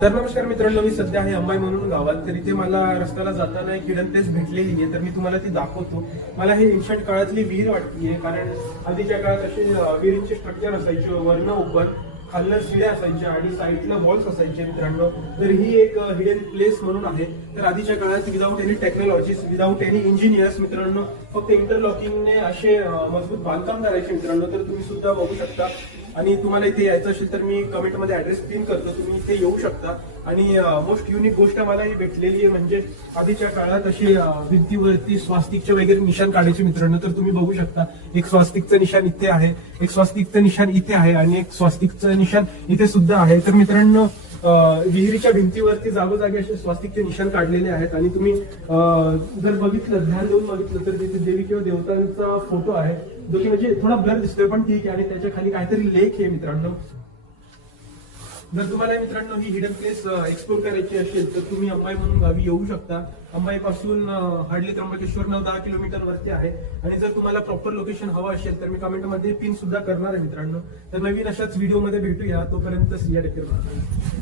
तर नमस्कार मित्रांनो, मी सध्या आहे अंबाई म्हणून गावात. तर इथे मला रस्त्याला जाताना एक हिडन प्लेस भेटलेली आहे, तर मी तुम्हाला ती दाखवतो. मला हे एन्शंट काळातली विहीर वाटतीये, कारण आधीच्या काळात असे विहिरींचे स्ट्रक्चर असायचे, वर्ण ओपन, खालनं शिड्या असायच्या आणि साईडला वॉल्स असायचे मित्रांनो. तर ही एक हिडन प्लेस म्हणून आहे. तर आधीच्या काळात without any technologies, without any engineers मित्रांनो, फक्त इंटरलॉकिंगने असे मजबूत बांधकाम करायचे मित्रांनो. तर तुम्ही सुद्धा बघू शकता. आणि तुम्हाला इथे यायचं असेल तर मी कमेंटमध्ये ऍड्रेस पिन करतो, तुम्ही इथे येऊ शकता. आणि मोस्ट युनिक गोष्ट मला ही भेटलेली आहे, म्हणजे आधीच्या काळात अशी भिंतीवरती स्वास्तिकचे वगैरे निशाण काढायचे मित्रांनो. तर तुम्ही बघू शकता, एक स्वास्तिकचं निशाण इथे आहे, एक स्वास्तिकचं निशाण इथे आहे आणि एक स्वास्तिकचं निशाण इथे सुद्धा आहे. तर मित्रांनो, विहिरीच्या भिंतीवरती जागोजागी असे स्वास्तिकचे निशाण काढलेले आहेत. आणि तुम्ही जर बघितलं, ध्यान देऊन बघितलं, तर तिथे देवी किंवा देवतांचा फोटो आहे, जो की म्हणजे थोडा ब्लर दिसतोय पण ठीक आहे. आणि त्याच्या खाली काहीतरी लेख आहे मित्रांनो. जर तुम्हाला मित्रांनो ही हिडन प्लेस एक्सप्लोर करायची असेल तर तुम्ही अंबाई म्हणून गावी येऊ शकता. अंबाई पासून हार्डली त्र्यंबकेश्वर 9-10 किलोमीटर वरती आहे. आणि जर तुम्हाला प्रॉपर लोकेशन हवं असेल तर मी कमेंटमध्ये पिन सुद्धा करणार आहे मित्रांनो. तर नवीन अशाच व्हिडिओमध्ये भेटूया. तोपर्यंत सिया टेक केअर.